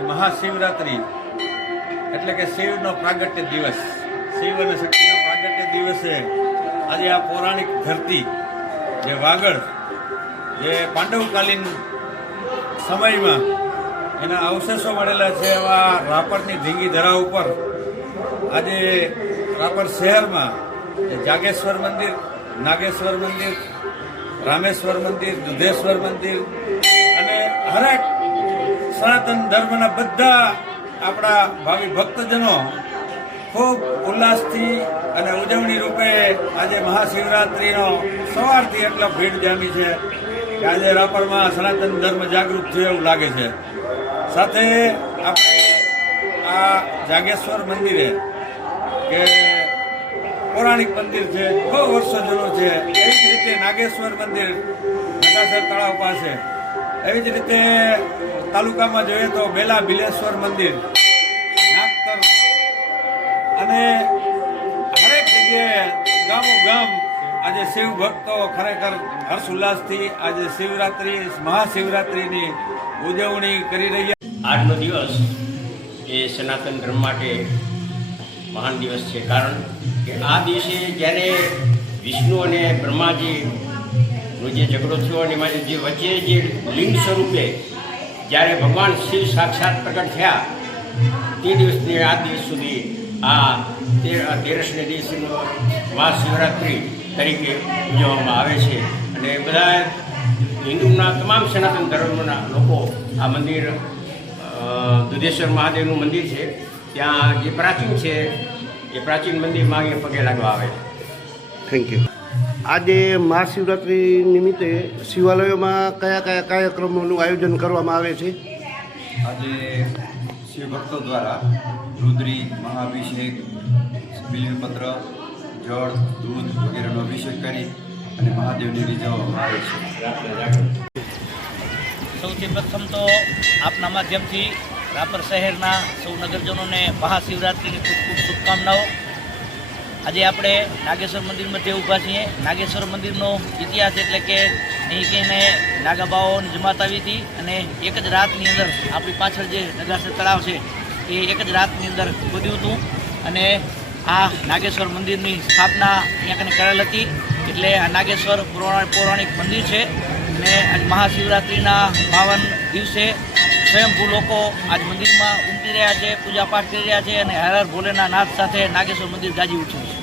મહાશિવરાત્રિ એટલે કે શિવનો પ્રાગટ્ય દિવસ, શિવ અને શક્તિનો પ્રાગટ્ય દિવસે આજે આ પૌરાણિક ધરતી જે વાગડ, જે પાંડવકાલીન સમયમાં એના અવશેષો મળેલા છે એવા રાપરની ધીંગી ધરા ઉપર આજે રાપર શહેરમાં જાગેશ્વર મંદિર, નાગેશ્વર મંદિર, રામેશ્વર મંદિર, દુધેશ્વર મંદિર અને હરેક સનાતન ધર્મના બધા આપણા ભાવિ ભક્તજનો ખૂબ ઉલ્લાસથી અને ઉજવણી રૂપે આજે મહાશિવરાત્રિનો સવારથી એટલો ભીડ જામી છે કે આજે રાપરમાં સનાતન ધર્મ જાગૃત થયું એવું લાગે છે. સાથે આપણે આ જાગેશ્વર મંદિરે કે પૌરાણિક મંદિર છે, બહુ વર્ષો જૂનું છે. એવી જ રીતે નાગેશ્વર મંદિર નગાસર તળાવ પાસે, એવી જ રીતે તાલુકામાં જોઈએ તો બેલા બિલેશ્વર મંદિર, નાગતર અને હરેક જગ્યાએ ગામો ગામ આજે શિવ ભક્તો ખરેખર હર્ષ ઉલ્લાસથી આજે શિવરાત્રિ, મહાશિવરાત્રિની ઉજવણી કરી રહ્યા. આજનો દિવસ એ સનાતન ધર્મ માટે મહાન દિવસ છે, કારણ કે આ દિવસે જ્યારે વિષ્ણુ અને બ્રહ્માજીનો જે ઝઘડો થયો અને એમાં જે વચ્ચે જે લિંગ સ્વરૂપે જ્યારે ભગવાન શિવ સાક્ષાત પ્રગટ થયા તે દિવસથી આ દિવસ સુધી આ તેરસને દિવસનો મહાશિવરાત્રિ તરીકે ઉજવવામાં આવે છે. અને બધા હિન્દુના તમામ સનાતન ધર્મના લોકો આ મંદિર દુધેશ્વર મહાદેવનું મંદિર છે, ત્યાં જે પ્રાચીન છે એ પ્રાચીન મંદિરમાં અહીંયા પગે લાગવા આવે છે. Thank you. આજે મહાશિવરાત્રિ નિમિત્તે શિવાલયોમાં કયા કયા કાર્યક્રમોનું આયોજન કરવામાં આવે છે? આજે શિવભક્તો દ્વારા રુદ્રી, મહાઅભિષેક, બિલ્વપત્ર, જળ, દૂધ વગેરેનો અભિષેક કરી અને મહાદેવને રીઝવવામાં આવે છે. સૌથી પ્રથમ તો આપના માધ્યમથી રાપર શહેરના સૌ નગરજનોને મહાશિવરાત્રિની ખૂબ ખૂબ શુભકામનાઓ. આજે આપણે નાગેશ્વર મંદિર મધ્યે ઊભા છીએ. નાગેશ્વર મંદિરનો ઇતિહાસ એટલે કે અહીં કહીને નાગાબાઓની જમાત આવી હતી અને એક જ રાતની અંદર આપણી પાછળ જે નગાસર તળાવ છે એ એક જ રાતની અંદર ખોદ્યું હતું અને આ નાગેશ્વર મંદિરની સ્થાપના અહીંયા કને કરેલ હતી. એટલે આ નાગેશ્વર પૌરાણિક મંદિર છે અને આજ મહાશિવરાત્રિના પાવન દિવસે સ્વયંભૂ લોકો આજ મંદિરમાં ઉમટી રહ્યા છે, પૂજાપાઠ કરી રહ્યા છે અને હર હર ભોલેના નાદ સાથે નાગેશ્વર મંદિર ગાજી ઉઠ્યું છે.